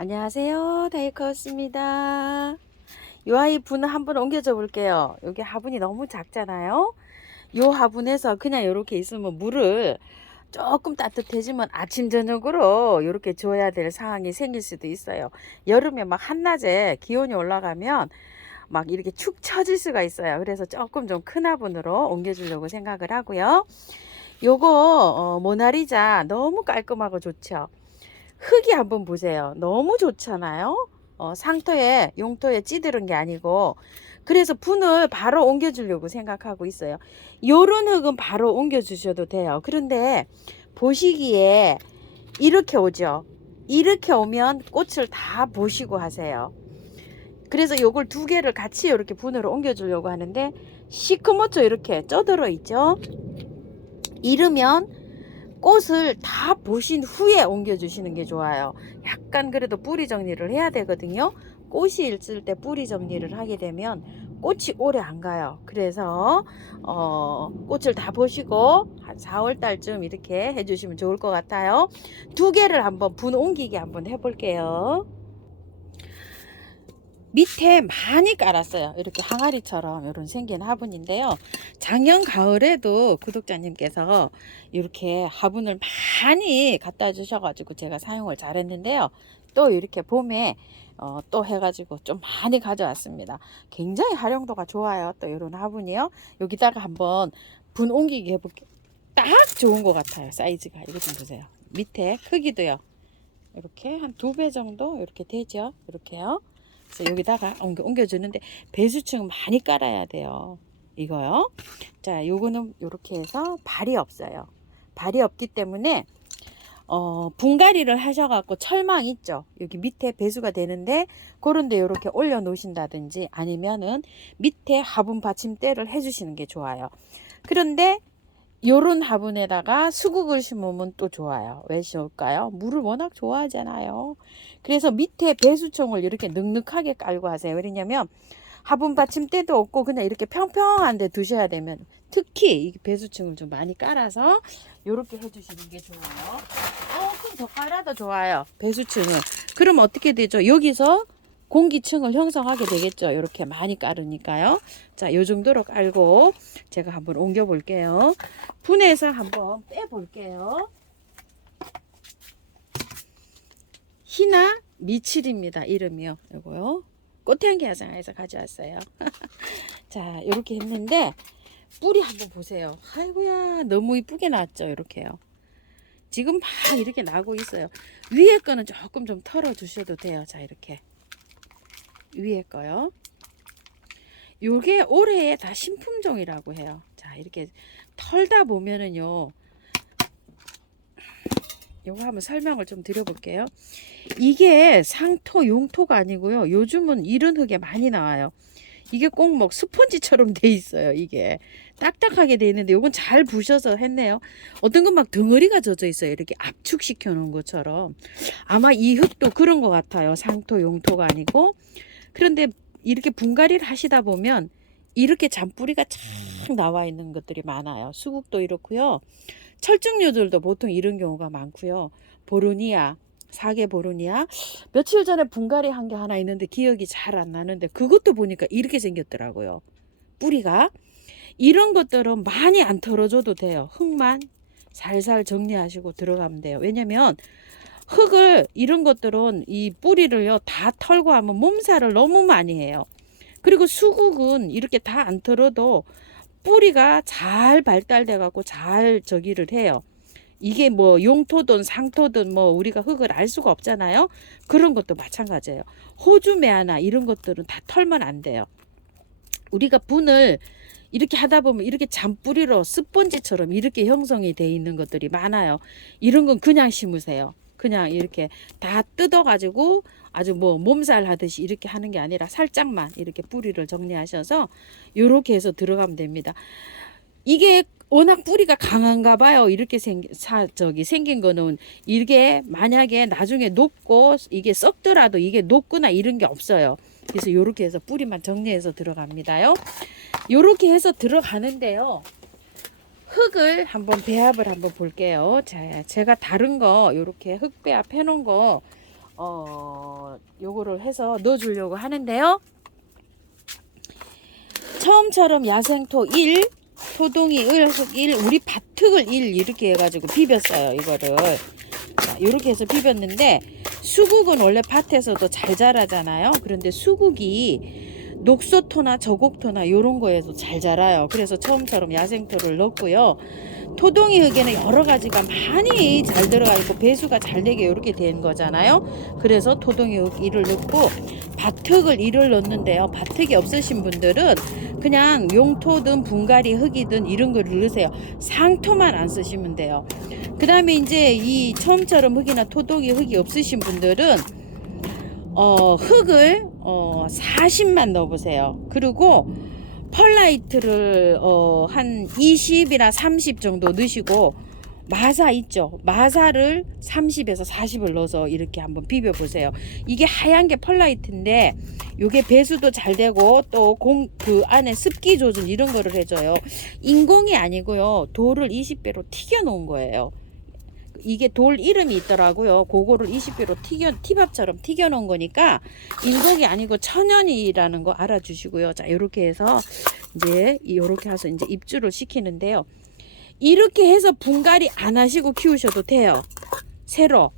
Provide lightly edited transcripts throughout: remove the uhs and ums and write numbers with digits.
안녕하세요. 다이커스입니다. 이 아이 분을 한번 옮겨줘 볼게요. 여기 화분이 너무 작잖아요. 이 화분에서 그냥 이렇게 있으면 물을 조금 따뜻해지면 아침 저녁으로 이렇게 줘야 될 상황이 생길 수도 있어요. 여름에 막 한낮에 기온이 올라가면 막 이렇게 축 처질 수가 있어요. 그래서 조금 좀 큰 화분으로 옮겨주려고 생각을 하고요. 요거 모나리자 너무 깔끔하고 좋죠. 흙이 한번 보세요. 너무 좋잖아요. 상토에 용토에 찌들은 게 아니고, 그래서 분을 바로 옮겨 주려고 생각하고 있어요. 요런 흙은 바로 옮겨 주셔도 돼요. 그런데 보시기에 이렇게 오죠. 이렇게 오면 꽃을 다 보시고 하세요. 그래서 요걸 두 개를 같이 이렇게 분으로 옮겨 주려고 하는데, 시커멓죠. 이렇게 쪄들어 있죠. 이러면 꽃을 다 보신 후에 옮겨 주시는 게 좋아요. 약간 그래도 뿌리 정리를 해야 되거든요. 꽃이 있을 때 뿌리 정리를 하게 되면 꽃이 오래 안 가요. 그래서 꽃을 다 보시고 한 4월 달쯤 이렇게 해주시면 좋을 것 같아요. 두 개를 한번 분 옮기기 한번 해볼게요. 밑에 많이 깔았어요. 이렇게 항아리처럼 이런 생긴 화분인데요. 작년 가을에도 구독자님께서 이렇게 화분을 많이 갖다 주셔가지고 제가 사용을 잘 했는데요. 또 이렇게 봄에 또 해가지고 좀 많이 가져왔습니다. 굉장히 활용도가 좋아요. 또 이런 화분이요. 여기다가 한번 분 옮기기 해볼게요. 딱 좋은 것 같아요. 사이즈가. 이거 좀 보세요. 밑에 크기도요. 이렇게 한 2배 정도 이렇게 되죠. 이렇게요. 그래서 여기다가 옮겨주는데 배수층 많이 깔아야 돼요. 이거요. 자, 요거는 이렇게 해서 발이 없어요. 발이 없기 때문에 분갈이를 하셔갖고 철망 있죠. 여기 밑에 배수가 되는데 그런데 이렇게 올려 놓으신다든지 아니면은 밑에 화분 받침대를 해주시는 게 좋아요. 그런데 요런 화분에다가 수국을 심으면 또 좋아요. 왜 좋을까요? 물을 워낙 좋아하잖아요. 그래서 밑에 배수총을 이렇게 넉넉하게 깔고 하세요. 왜냐면 화분 받침대도 없고 그냥 이렇게 평평한 데 두셔야 되면 특히 이 배수층을 좀 많이 깔아서 이렇게 해주시는 게 좋아요. 조금 더 깔아도 좋아요. 배수층을. 그럼 어떻게 되죠? 여기서 공기층을 형성하게 되겠죠. 이렇게 많이 깔으니까요. 자, 요 정도로 깔고 제가 한번 옮겨 볼게요. 분해서 한번 빼 볼게요. 희나 미칠입니다. 이름이요. 이거요. 꽃향기 화장에서 가져왔어요. 자, 이렇게 했는데 뿌리 한번 보세요. 아이고야, 너무 이쁘게 나왔죠. 이렇게요. 지금 막 이렇게 나고 있어요. 위에 거는 조금 좀 털어 주셔도 돼요. 자, 이렇게 위에 거요. 요게 올해 다 신품종이라고 해요. 자, 이렇게 털다 보면은요, 요거 한번 설명을 좀 드려볼게요. 이게 상토, 용토가 아니고요. 요즘은 이런 흙에 많이 나와요. 이게 꼭 뭐 스펀지처럼 돼 있어요. 이게 딱딱하게 돼 있는데 요건 잘 부셔서 했네요. 어떤 건 막 덩어리가 젖어 있어요. 이렇게 압축시켜 놓은 것처럼. 아마 이 흙도 그런 것 같아요. 상토, 용토가 아니고. 그런데 이렇게 분갈이를 하시다 보면 이렇게 잔뿌리가 쫙 나와 있는 것들이 많아요. 수국도 이렇고요. 철쭉류들도 보통 이런 경우가 많고요. 보르니아, 사계 보르니아. 며칠 전에 분갈이 한 게 하나 있는데 기억이 잘 안 나는데 그것도 보니까 이렇게 생겼더라고요. 뿌리가. 이런 것들은 많이 안 털어줘도 돼요. 흙만 살살 정리하시고 들어가면 돼요. 왜냐면 흙을 이런 것들은 이 뿌리를요 다 털고 하면 몸살을 너무 많이 해요. 그리고 수국은 이렇게 다 안 털어도 뿌리가 잘 발달돼 갖고 잘 저기를 해요. 이게 뭐 용토든 상토든 뭐 우리가 흙을 알 수가 없잖아요. 그런 것도 마찬가지예요. 호주 매화나 이런 것들은 다 털면 안 돼요. 우리가 분을 이렇게 하다 보면 이렇게 잔뿌리로 스펀지처럼 이렇게 형성이 돼 있는 것들이 많아요. 이런 건 그냥 심으세요. 그냥 이렇게 다 뜯어가지고 아주 뭐 몸살 하듯이 이렇게 하는 게 아니라 살짝만 이렇게 뿌리를 정리하셔서 이렇게 해서 들어가면 됩니다. 이게 워낙 뿌리가 강한가 봐요. 이렇게 생긴 거는 이게 만약에 나중에 녹고 이게 썩더라도 이게 녹거나 이런 게 없어요. 그래서 이렇게 해서 뿌리만 정리해서 들어갑니다요. 이렇게 해서 들어가는데요. 흙을 한번 배합을 한번 볼게요. 자, 제가 다른 거 이렇게 흙 배합 해놓은 거 요거를 해서 넣어주려고 하는데요. 처음처럼 야생토 1, 토동이 1, 흙 1, 우리 밭흙을 1 이렇게 해가지고 비볐어요. 이거를 자, 이렇게 해서 비볐는데, 수국은 원래 밭에서도 잘 자라잖아요. 그런데 수국이 녹소토나 저곡토나 요런 거에서 잘 자라요. 그래서 처음처럼 야생토를 넣고요. 토동이 흙에는 여러 가지가 많이 잘 들어가 있고 배수가 잘 되게 이렇게 된 거잖아요. 그래서 토동이 흙 1을 넣고 밭흙을 1을 넣는데요. 밭흙이 없으신 분들은 그냥 용토든 분갈이 흙이든 이런 거를 넣으세요. 상토만 안 쓰시면 돼요. 그 다음에 이제 이 처음처럼 흙이나 토동이 흙이 없으신 분들은 흙을 40만 넣어보세요. 그리고 펄라이트를 한 20이나 30 정도 넣으시고, 마사 있죠, 마사를 30에서 40을 넣어서 이렇게 한번 비벼 보세요. 이게 하얀 게 펄라이트인데 요게 배수도 잘 되고 또 그 안에 습기 조절 이런 거를 해줘요. 인공이 아니고요, 돌을 20배로 튀겨 놓은 거예요. 이게 돌 이름이 있더라고요. 그거를 20배로 티밥처럼 튀겨 놓은 거니까 인공이 아니고 천연이라는 거 알아주시고요. 자, 이렇게 해서 이제 이렇게 해서 이제 입주를 시키는데요. 이렇게 해서 분갈이 안 하시고 키우셔도 돼요. 새로.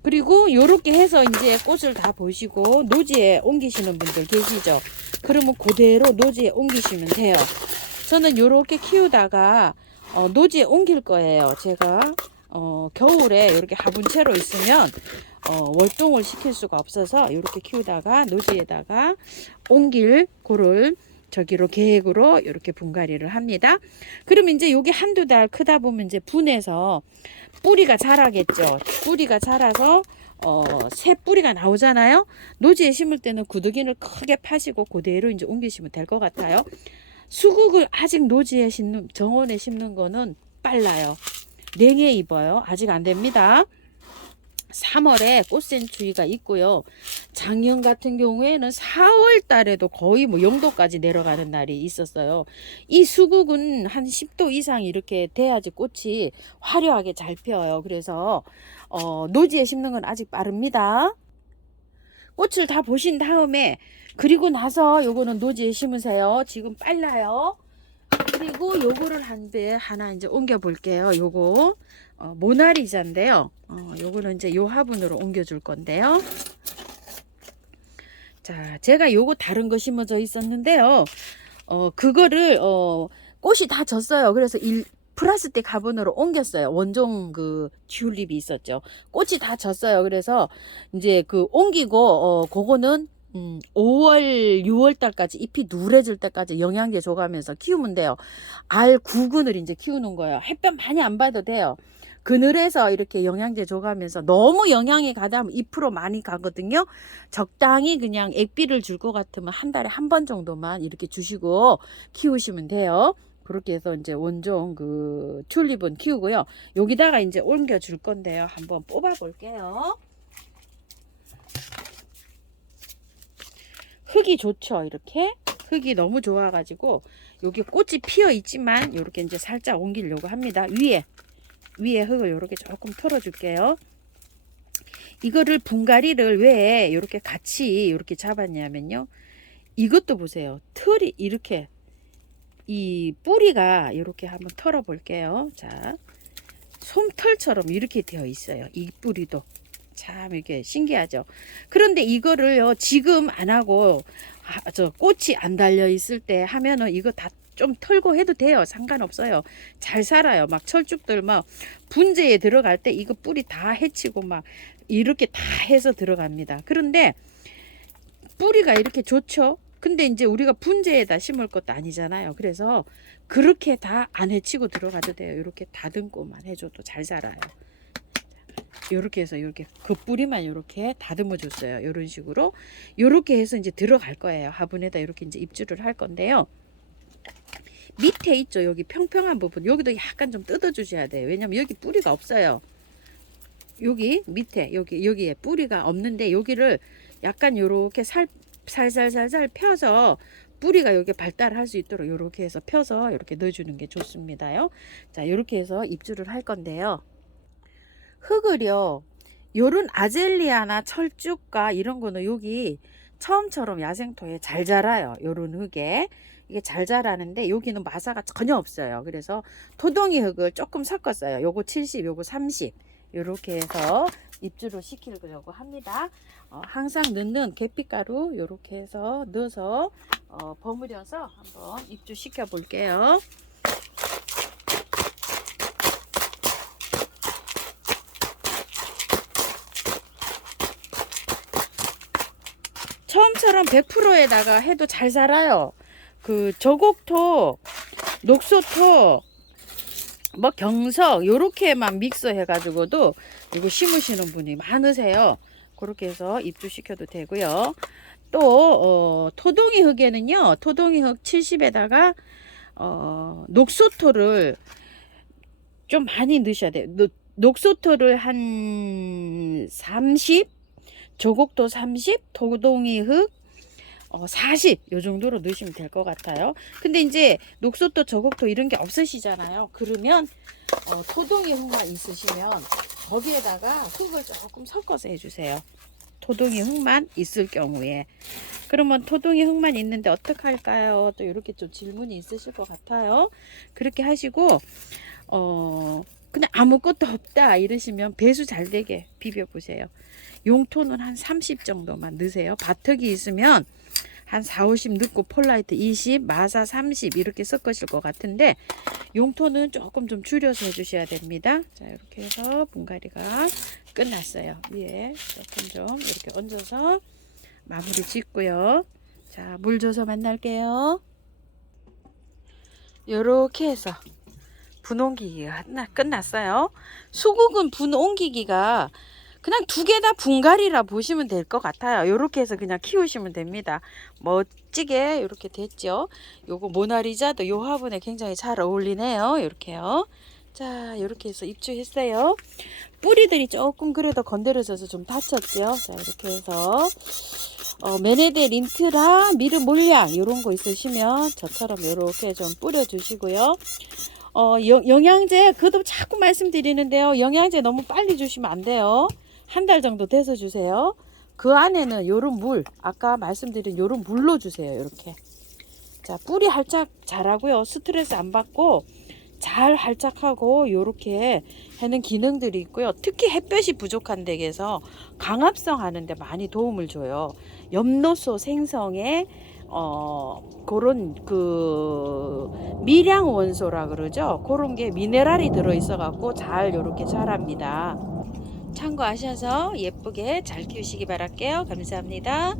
그리고 이렇게 해서 이제 꽃을 다 보시고 노지에 옮기시는 분들 계시죠. 그러면 그대로 노지에 옮기시면 돼요. 저는 이렇게 키우다가 노지에 옮길 거예요. 제가 겨울에 이렇게 화분채로 있으면 월동을 시킬 수가 없어서 이렇게 키우다가 노지에다가 옮길 고를 저기로 계획으로 이렇게 분갈이를 합니다. 그럼 이제 여기 한두 달 크다 보면 이제 분해서 뿌리가 자라겠죠. 뿌리가 자라서 새 뿌리가 나오잖아요. 노지에 심을 때는 구더기를 크게 파시고 그대로 이제 옮기시면 될 것 같아요. 수국을 아직 노지에 심는, 정원에 심는 거는 빨라요. 냉해 입어요. 아직 안 됩니다. 3월에 꽃샘추위가 있고요. 작년 같은 경우에는 4월 달에도 거의 뭐 0도까지 내려가는 날이 있었어요. 이 수국은 한 10도 이상 이렇게 돼야지 꽃이 화려하게 잘 피어요. 그래서 노지에 심는 건 아직 빠릅니다. 꽃을 다 보신 다음에, 그리고 나서 요거는 노지에 심으세요. 지금 빨라요. 그리고 요거를 한 배 하나 이제 옮겨 볼게요. 요거 모나리자인데요. 요거는 이제 요 화분으로 옮겨 줄 건데요. 자, 제가 요거 다른 거 심어져 있었는데요. 그거를 꽃이 다 졌어요. 그래서 플라스틱 화분으로 옮겼어요. 원종 그 튤립이 있었죠. 꽃이 다 졌어요. 그래서 이제 그 옮기고 그거는 5월, 6월 달까지 잎이 누래질 때까지 영양제 줘가면서 키우면 돼요. 알 9근을 이제 키우는 거예요. 햇볕 많이 안 봐도 돼요. 그늘에서 이렇게 영양제 줘가면서, 너무 영양이 가다면 2% 많이 가거든요. 적당히 그냥 액비를 줄 것 같으면 한 달에 한 번 정도만 이렇게 주시고 키우시면 돼요. 그렇게 해서 이제 원종 그 튤립은 키우고요. 여기다가 이제 옮겨 줄 건데요. 한번 뽑아 볼게요. 흙이 좋죠. 이렇게 흙이 너무 좋아가지고 여기 꽃이 피어 있지만 이렇게 이제 살짝 옮기려고 합니다. 위에 흙을 이렇게 조금 털어 줄게요. 이거를 분갈이를 왜 이렇게 같이 이렇게 잡았냐면요, 이것도 보세요. 털이 이렇게, 이 뿌리가 이렇게 한번 털어 볼게요. 자, 솜털처럼 이렇게 되어 있어요. 이 뿌리도 참 이렇게 신기하죠. 그런데 이거를요 지금 안 하고 저 꽃이 안 달려 있을 때 하면은 이거 다 좀 털고 해도 돼요. 상관없어요. 잘 살아요. 막 철쭉들 막 분재에 들어갈 때 이거 뿌리 다 해치고 막 이렇게 다 해서 들어갑니다. 그런데 뿌리가 이렇게 좋죠. 근데 이제 우리가 분재에다 심을 것도 아니잖아요. 그래서 그렇게 다 안 해치고 들어가도 돼요. 이렇게 다듬고만 해줘도 잘 자라요. 요렇게 해서 이렇게 겉뿌리만 이렇게 다듬어 줬어요. 이런 식으로 이렇게 해서 이제 들어갈 거예요. 화분에다 이렇게 이제 입주를 할 건데요. 밑에 있죠, 여기 평평한 부분, 여기도 약간 좀 뜯어 주셔야 돼요. 왜냐면 여기 뿌리가 없어요. 여기 밑에 여기에 뿌리가 없는데 여기를 약간 요렇게 살살살살 펴서 뿌리가 여기 발달할 수 있도록 이렇게 해서 펴서 이렇게 넣어주는 게 좋습니다요. 자, 이렇게 해서 입주를 할 건데요. 흙을요 요런 아젤리아나 철쭉과 이런 거는 여기 처음처럼 야생토에 잘 자라요. 요런 흙에 이게 잘 자라는데 여기는 마사가 전혀 없어요. 그래서 토동이 흙을 조금 섞었어요. 요거 70, 요거 30 요렇게 해서 입주를 시키려고 합니다. 항상 넣는 계피가루 요렇게 해서 넣어서 버무려서 한번 입주 시켜 볼게요. 처음처럼 100%에다가 해도 잘 자라요. 그 저곡토, 녹소토, 뭐 경석 요렇게만 믹서 해가지고도 이거 심으시는 분이 많으세요. 그렇게 해서 입주시켜도 되고요. 또 토동이 흙에는요, 토동이 흙 70에다가 녹소토를 좀 많이 넣으셔야 돼요. 녹소토를 한 30, 저곡토 30, 토동이 흙 40, 요 정도로 넣으시면 될 것 같아요. 근데 이제 녹소토, 저곡토 이런 게 없으시잖아요. 그러면 토동이 흙만 있으시면 거기에다가 흙을 조금 섞어서 해주세요. 토동이 흙만 있을 경우에. 그러면 토동이 흙만 있는데 어떻게 할까요? 또 이렇게 좀 질문이 있으실 것 같아요. 그렇게 하시고 그냥 아무것도 없다 이러시면 배수 잘 되게 비벼 보세요. 용토는 한 30 정도만 넣으세요. 바턱이 있으면 한 4, 50 넣고 폴라이트 20, 마사 30 이렇게 섞으실 것 같은데 용토는 조금 좀 줄여서 해주셔야 됩니다. 자, 이렇게 해서 분갈이가 끝났어요. 위에 조금 좀 이렇게 얹어서 마무리 짓고요. 자, 물 줘서 만날게요. 이렇게 해서 분 옮기기가 끝났어요. 수국은 분 옮기기가 그냥 두 개 다 분갈이라 보시면 될 것 같아요. 이렇게 해서 그냥 키우시면 됩니다. 멋지게 이렇게 됐죠. 요거 모나리자도 요 화분에 굉장히 잘 어울리네요. 이렇게요. 자, 이렇게 해서 입주했어요. 뿌리들이 조금 그래도 건드려져서 좀 다쳤죠. 자, 이렇게 해서 메네데 린트라 미르 몰량 이런 거 있으시면 저처럼 이렇게 좀 뿌려 주시고요. 영양제 그도 자꾸 말씀드리는데요. 영양제 너무 빨리 주시면 안 돼요. 한 달 정도 돼서 주세요. 그 안에는 요런 물, 아까 말씀드린 요런 물로 주세요. 이렇게. 자, 뿌리 활짝 자라고요. 스트레스 안 받고 잘 활짝하고 요렇게 하는 기능들이 있고요. 특히 햇볕이 부족한 댁에서 강압성 하는데 많이 도움을 줘요. 엽노소 생성에 그런 미량 원소라 그러죠. 그런 게 미네랄이 들어 있어 갖고 잘 요렇게 자랍니다. 참고하셔서 예쁘게 잘 키우시기 바랄게요. 감사합니다.